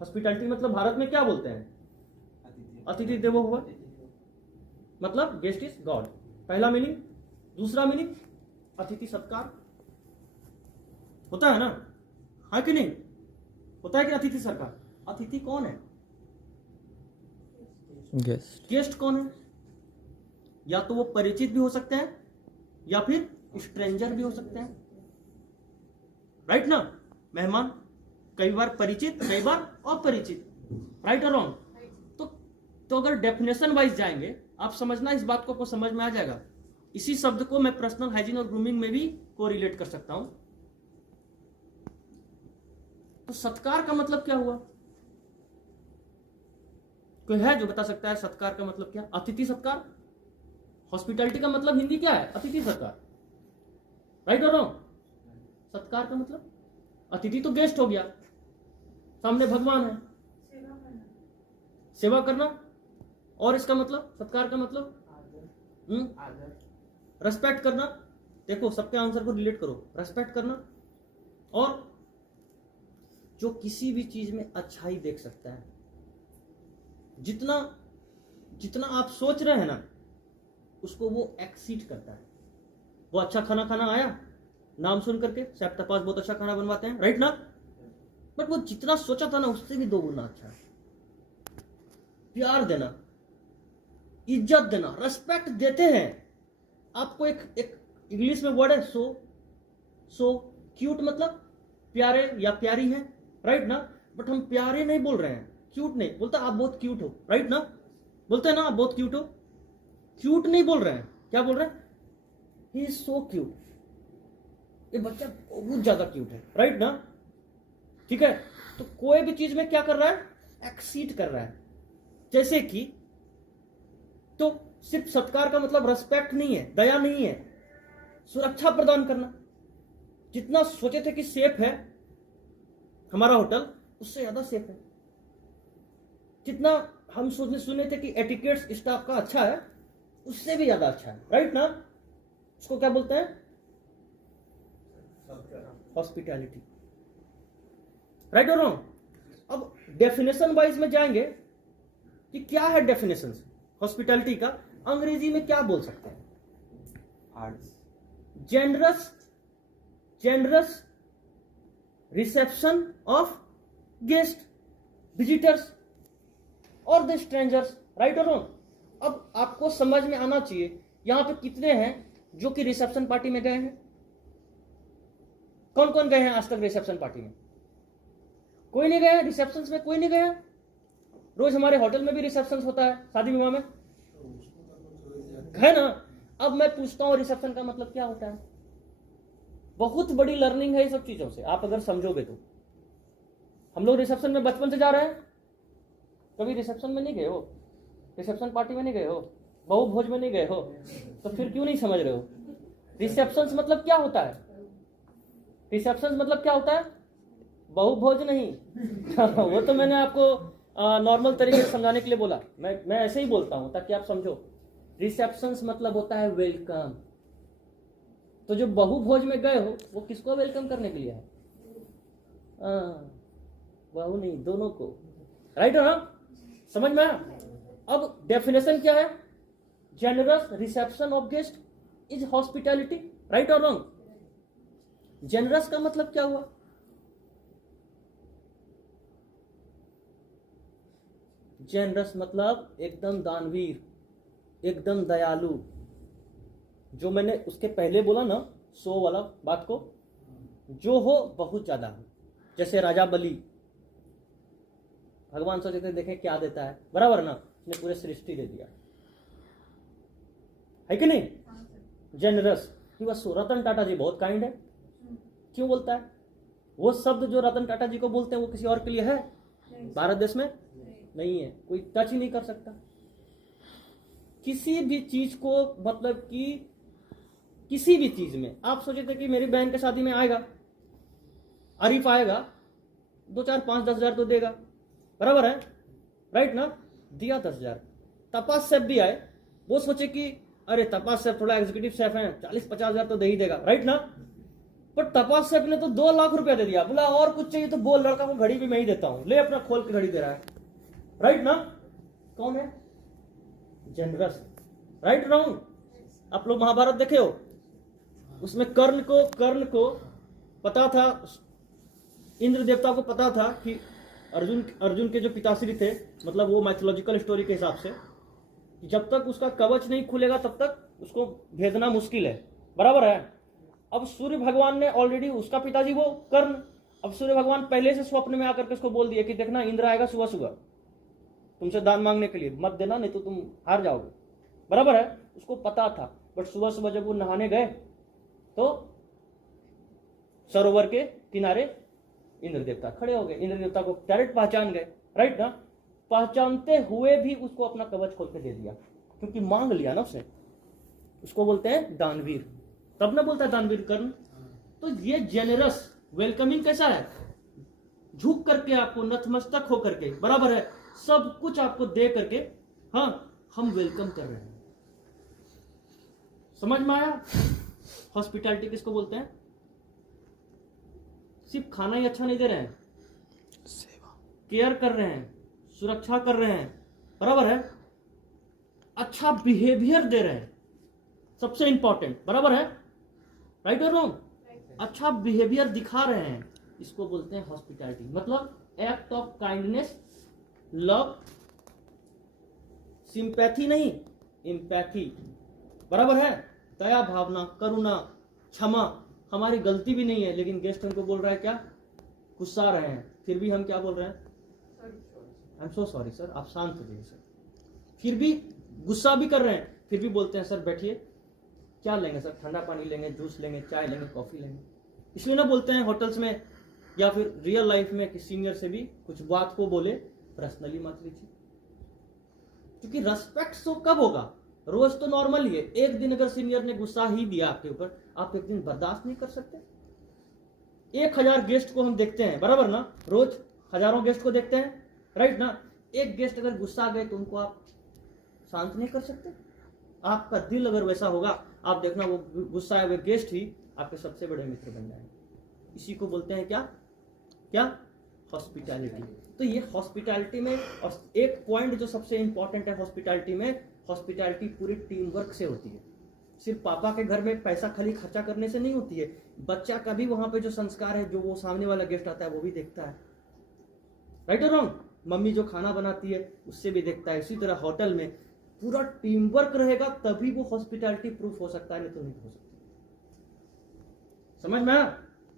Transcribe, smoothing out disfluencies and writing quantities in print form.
Hospitality मतलब भारत में क्या बोलते हैं? अतिथि देवो भव, मतलब गेस्ट इज गॉड, पहला मीनिंग। दूसरा मीनिंग अतिथि सत्कार होता है ना, है कि नहीं? होता है कि अतिथि सत्कार? अतिथि कौन है? गेस्ट कौन है? या तो वो परिचित भी हो सकते हैं या फिर स्ट्रेंजर भी हो सकते हैं, राइट ना? मेहमान कई बार परिचित, कई बार अपरिचित, राइट और रॉन्ग? तो अगर डेफिनेशन वाइज जाएंगे, आप समझना, इस बात को आपको समझ में आ जाएगा। इसी शब्द को मैं पर्सनल हाइजीन और ग्रूमिंग में भी कोरिलेट कर सकता हूं। तो सत्कार का मतलब क्या हुआ? कोई है जो बता सकता है सत्कार का मतलब क्या? अतिथि सत्कार। हॉस्पिटैलिटी का मतलब हिंदी क्या है? अतिथि सत्कार, राइट और रॉन्ग? सत्कार का मतलब, अतिथि तो गेस्ट हो गया, सामने भगवान है, सेवा करना। और इसका मतलब, सत्कार का मतलब रेस्पेक्ट करना। देखो सबके आंसर को रिलेट करो, रेस्पेक्ट करना। और जो किसी भी चीज में अच्छाई देख सकता है, जितना जितना आप सोच रहे हैं ना, उसको वो एक्सीड करता है। वो अच्छा खाना खाना आया, नाम सुन करके शेफ तपास बहुत अच्छा खाना बनवाते हैं, राइट ना? बट वो जितना सोचा था ना, उससे भी 2 गुना अच्छा है। प्यार देना, इज्जत देना, रेस्पेक्ट देते हैं। आपको एक इंग्लिश में वर्ड है सो क्यूट, मतलब प्यारे या प्यारी है, राइट ना? बट हम प्यारे नहीं बोल रहे हैं, क्यूट नहीं बोलता। आप बहुत क्यूट हो, राइट ना? बोलते हैं ना आप बहुत क्यूट हो। क्यूट नहीं बोल रहे हैं, क्या बोल रहे हैं? ही इज सो क्यूट, ये बच्चा बहुत ज्यादा क्यूट है, राइट ना? ठीक है। तो कोई भी चीज में क्या कर रहा है? एक्सीड कर रहा है। जैसे कि, तो सिर्फ सत्कार का मतलब रेस्पेक्ट नहीं है, दया नहीं है, सुरक्षा प्रदान करना। जितना सोचे थे कि सेफ है हमारा होटल, उससे ज्यादा सेफ है। जितना हम सुने थे कि एटिकेट्स स्टाफ का अच्छा है, उससे भी ज्यादा अच्छा है, राइट ना? उसको क्या बोलते हैं? हॉस्पिटैलिटी, राइट और रॉन्ग? अब डेफिनेशन वाइज में जाएंगे कि क्या है डेफिनेशन हॉस्पिटैलिटी का। अंग्रेजी में क्या बोल सकते हैं? Generous reception of guest, visitors और द स्ट्रेंजर्स, राइट और रॉन्ग? अब आपको समझ में आना चाहिए, यहां पे कितने हैं जो कि रिसेप्शन पार्टी में गए हैं? कौन कौन गए हैं आज तक रिसेप्शन पार्टी में? कोई नहीं गया है रिसेप्शन में, कोई नहीं गया है। रोज हमारे होटल में भी रिसेप्शन होता है, शादी विवाह में, है ना? अब मैं पूछता हूं रिसेप्शन का मतलब क्या होता है? बहुत बड़ी लर्निंग है ये सब चीजों से, आप अगर समझोगे तो। हम लोग रिसेप्शन में बचपन से जा रहे हैं, कभी रिसेप्शन में नहीं गए हो, रिसेप्शन पार्टी में नहीं गए हो, बहु भोज में नहीं गए हो, तो फिर क्यों नहीं समझ रहे हो? रिसेप्शन मतलब क्या होता है? रिसेप्शन मतलब क्या होता है? बहु भोज नहीं वो तो मैंने आपको नॉर्मल तरीके से समझाने के लिए बोला, मैं ऐसे ही बोलता हूं ताकि आप समझो। रिसेप्शन मतलब होता है वेलकम। तो जो बहु भोज में गए हो, वो किसको वेलकम करने के लिए है? बहु नहीं, दोनों को, राइट है ना? समझ में आया? अब डेफिनेशन क्या है? Generous reception of guest is hospitality, right और रॉन्ग? जेनरस का मतलब क्या हुआ? जेनरस मतलब एकदम दानवीर, एकदम दयालु। जो मैंने उसके पहले बोला ना, सो वाला बात को, जो हो बहुत ज्यादा हो। जैसे राजा बलि, भगवान सोचे थे देखें क्या देता है, बराबर ना? उसने पूरे सृष्टि दे दिया, है कि नहीं? Generous he was so. Ratan Tata ji बहुत काइंड है, क्यों बोलता है? वो शब्द जो रतन टाटा जी को बोलते हैं वो किसी और के लिए है? भारत देश में नहीं है, कोई टच ही नहीं कर सकता। किसी भी चीज को, मतलब कि किसी भी चीज में आप सोचे थे कि मेरी बहन के शादी में आएगा, आरिफ आएगा, 2 4 5 10 हजार तो देगा, बराबर है, राइट ना? दिया 10,000। तपास शेफ भी आए, वो सोचे कि अरे तपास शेफ थोड़ा एग्जीक्यूटिव शेफ है, 40 50 हजार तो दे ही देगा, राइट ना? पर तपास्यक ने तो 2 लाख रुपया दे दिया, बोला और कुछ चाहिए तो बोल, लड़का को घड़ी भी मैं ही देता हूं, ले अपना खोल के घड़ी दे रहा है। राइट ना? कौन है? जनरस। Right wrong? आप लोग महाभारत देखे हो, उसमें कर्ण को पता था, इंद्र देवता को पता था कि अर्जुन के जो पिताश्री थे, मतलब वो मैथोलॉजिकल स्टोरी के हिसाब से, जब तक उसका कवच नहीं खुलेगा तब तक उसको भेजना मुश्किल है, बराबर है। अब सूर्य भगवान ने ऑलरेडी, उसका पिताजी वो कर्ण, अब सूर्य भगवान पहले से स्वप्न में आकर के उसको बोल दिया कि देखना इंद्र आएगा सुबह सुबह तुमसे दान मांगने के लिए, मत देना नहीं तो तुम हार जाओगे, बराबर है। उसको पता था, बट सुबह सुबह जब वो नहाने गए तो सरोवर के किनारे इंद्र देवता खड़े हो गए, इंद्र देवता को डायरेक्ट पहचान गए, राइट ना? पहचानते हुए भी उसको अपना कवच खोल के दे दिया, क्योंकि मांग लिया ना उसने। उसको बोलते हैं दानवीर, तब ना बोलता है दानवीर कर्ण। तो ये जेनरस वेलकमिंग कैसा है? झुक करके, आपको नतमस्तक होकर के, बराबर है, सब कुछ आपको दे करके, हाँ हम वेलकम कर रहे हैं। समझ में आया? हॉस्पिटैलिटी किसको बोलते हैं? सिर्फ खाना ही अच्छा नहीं दे रहे हैं, सेवा, केयर कर रहे हैं, सुरक्षा कर रहे हैं, बराबर है, अच्छा बिहेवियर दे रहे हैं, सबसे इंपॉर्टेंट, बराबर है, राइट और रॉन्ग? अच्छा बिहेवियर दिखा रहे हैं, इसको बोलते हैं हॉस्पिटैलिटी। मतलब act of kindness, love, sympathy नहीं, एम्पैथी, बराबर है, दया भावना, करुणा, क्षमा। हमारी गलती भी नहीं है, लेकिन गेस्ट हमको बोल रहा है क्या, गुस्सा रहे हैं, फिर भी हम क्या बोल रहे हैं, I am so sorry sir, आप शांत हो जाइए सर, फिर भी गुस्सा भी कर रहे हैं, फिर भी बोलते हैं सर बैठिए, क्या लेंगे सर, ठंडा पानी लेंगे, जूस लेंगे, चाय लेंगे, कॉफी लेंगे। इसलिए ना बोलते हैं होटल्स में या फिर रियल लाइफ में कि सीनियर से भी कुछ बात को बोले पर्सनली मत लीजिए, क्योंकि रेस्पेक्ट सो कब होगा, रोज तो नॉर्मल ही है, एक दिन अगर सीनियर ने गुस्सा ही दिया आपके ऊपर, आप एक दिन बर्दाश्त नहीं कर सकते। 1000 गेस्ट को हम देखते हैं, बराबर ना, रोज हजारों गेस्ट को देखते हैं, राइट ना? एक गेस्ट अगर गुस्सा आ गए तो उनको आप शांत नहीं कर सकते। आपका दिल अगर वैसा होगा, आप देखना वो गुस्सा आए हुए गेस्ट ही आपके सबसे बड़े मित्र बन जाएंगे। इसी को बोलते हैं क्या क्या हॉस्पिटैलिटी। तो ये हॉस्पिटैलिटी में, और एक पॉइंट जो सबसे इंपॉर्टेंट है हॉस्पिटैलिटी में, हॉस्पिटैलिटी पूरी टीम वर्क से होती है। सिर्फ पापा के घर में पैसा खाली खर्चा करने से नहीं होती है, बच्चा का भी वहां पे जो संस्कार है, जो वो सामने वाला गेस्ट आता है वो भी देखता है, राइट और रॉन्ग? मम्मी जो खाना बनाती है उससे भी देखता है। इसी तरह होटल में पूरा टीम वर्क रहेगा, तभी वो हॉस्पिटैलिटी प्रूफ हो सकता है, नहीं तो नहीं हो सकता। समझ में आया?